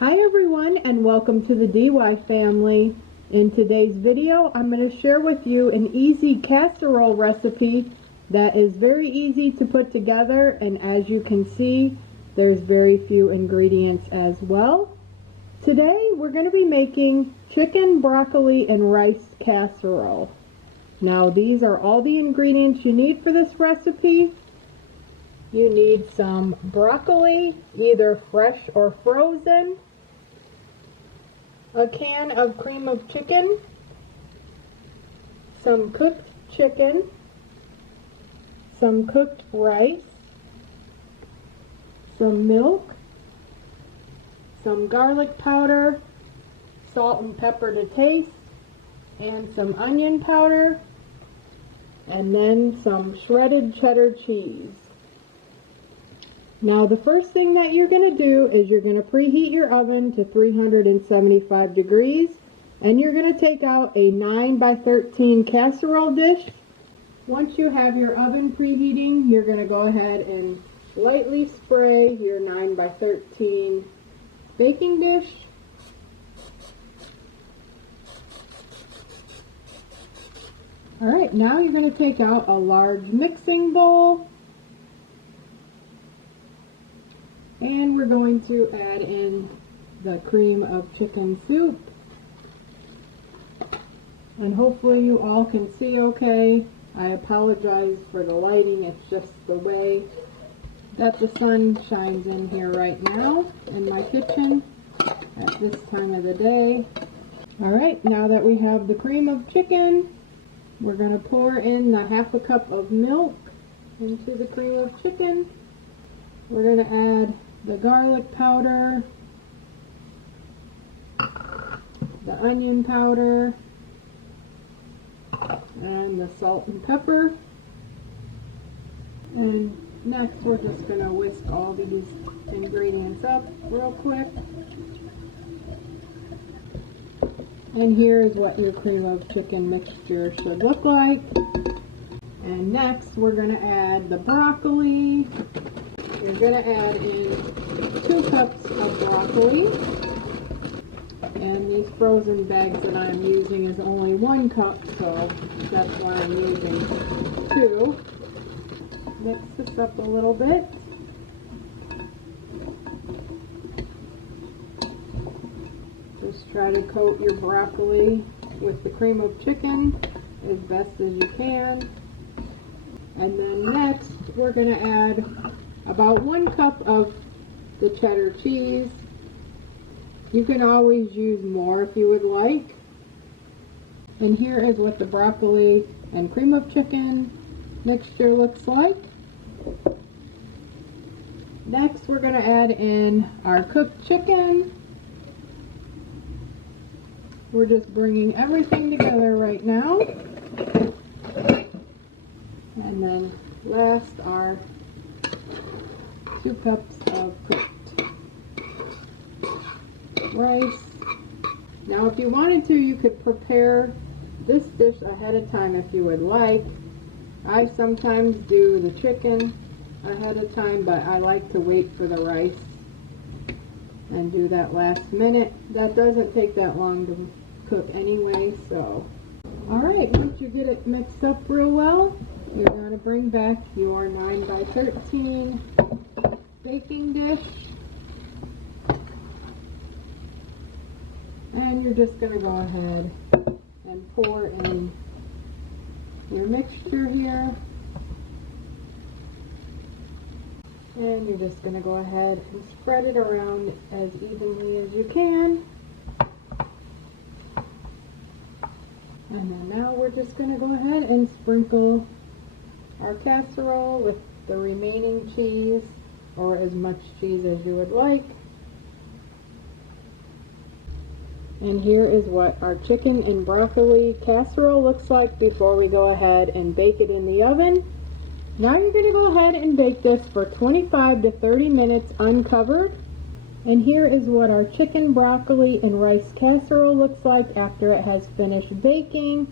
Hi everyone, and welcome to the DY family. In today's video, I'm going to share with you an easy casserole recipe that is very easy to put together, and as you can see, there's very few ingredients as well. Today we're going to be making chicken, broccoli, and rice casserole. Now these are all the ingredients you need for this recipe. You need some broccoli, either fresh or frozen, a can of cream of chicken, some cooked chicken, some cooked rice, some milk, some garlic powder, salt and pepper to taste, and some onion powder, and then some shredded cheddar cheese. Now the first thing that you're going to do is you're going to preheat your oven to 375 degrees, and you're going to take out a 9 by 13 casserole dish. Once you have your oven preheating, you're going to go ahead and lightly spray your 9 by 13 baking dish. Alright, now you're going to take out a large mixing bowl. And we're going to add in the cream of chicken soup. And hopefully you all can see okay. I apologize for the lighting, it's just the way that the sun shines in here right now in my kitchen at this time of the day. Alright, now that we have the cream of chicken, we're going to pour in the half a cup of milk into the cream of chicken. We're going to add the garlic powder, the onion powder, and the salt and pepper. And next we're just going to whisk all these ingredients up real quick. And here's what your cream of chicken mixture should look like. And next we're going to add the broccoli. You're going to add in 2 cups of broccoli, and these frozen bags that I'm using is only 1 cup, so that's why I'm using 2. Mix this up a little bit. Just try to coat your broccoli with the cream of chicken as best as you can. And then next we're going to add about 1 cup of the cheddar cheese. You can always use more if you would like. And here is what the broccoli and cream of chicken mixture looks like. Next we're going to add in our cooked chicken. We're just bringing everything together right now. And then last our 2 cups of cooked rice. Now if you wanted to, you could prepare this dish ahead of time if you would like. I sometimes do the chicken ahead of time, but I like to wait for the rice and do that last minute. That doesn't take that long to cook anyway, so. Alright, once you get it mixed up real well, you're going to bring back your 9 by 13 baking dish, and you're just going to go ahead and pour in your mixture here, and you're just going to go ahead and spread it around as evenly as you can. And then now we're just going to go ahead and sprinkle our casserole with the remaining cheese, or as much cheese as you would like. And here is what our chicken and broccoli casserole looks like before we go ahead and bake it in the oven. Now you're going to go ahead and bake this for 25 to 30 minutes uncovered. And here is what our chicken, broccoli, and rice casserole looks like after it has finished baking.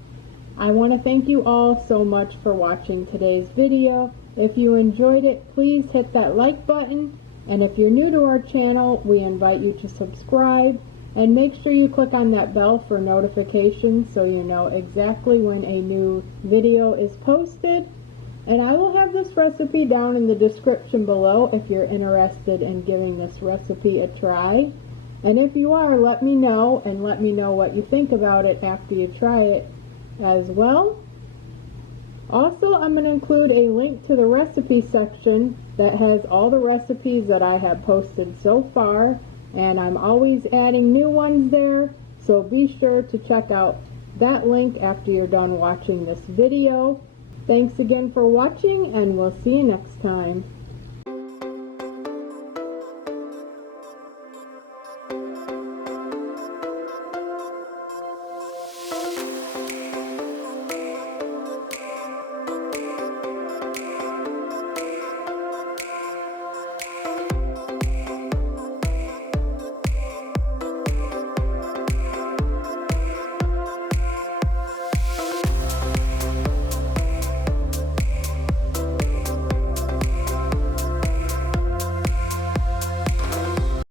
I want to thank you all so much for watching today's video. If you enjoyed it, please hit that like button And if you're new to our channel, we invite you to subscribe and make sure you click on that bell for notifications so you know exactly when a new video is posted. And I will have this recipe down in the description below if you're interested in giving this recipe a try. And if you are, let me know, and let me know what you think about it after you try it as well. Also, I'm going to include a link to the recipe section that has all the recipes that I have posted so far, and I'm always adding new ones there, so be sure to check out that link after you're done watching this video. Thanks again for watching, and we'll see you next time.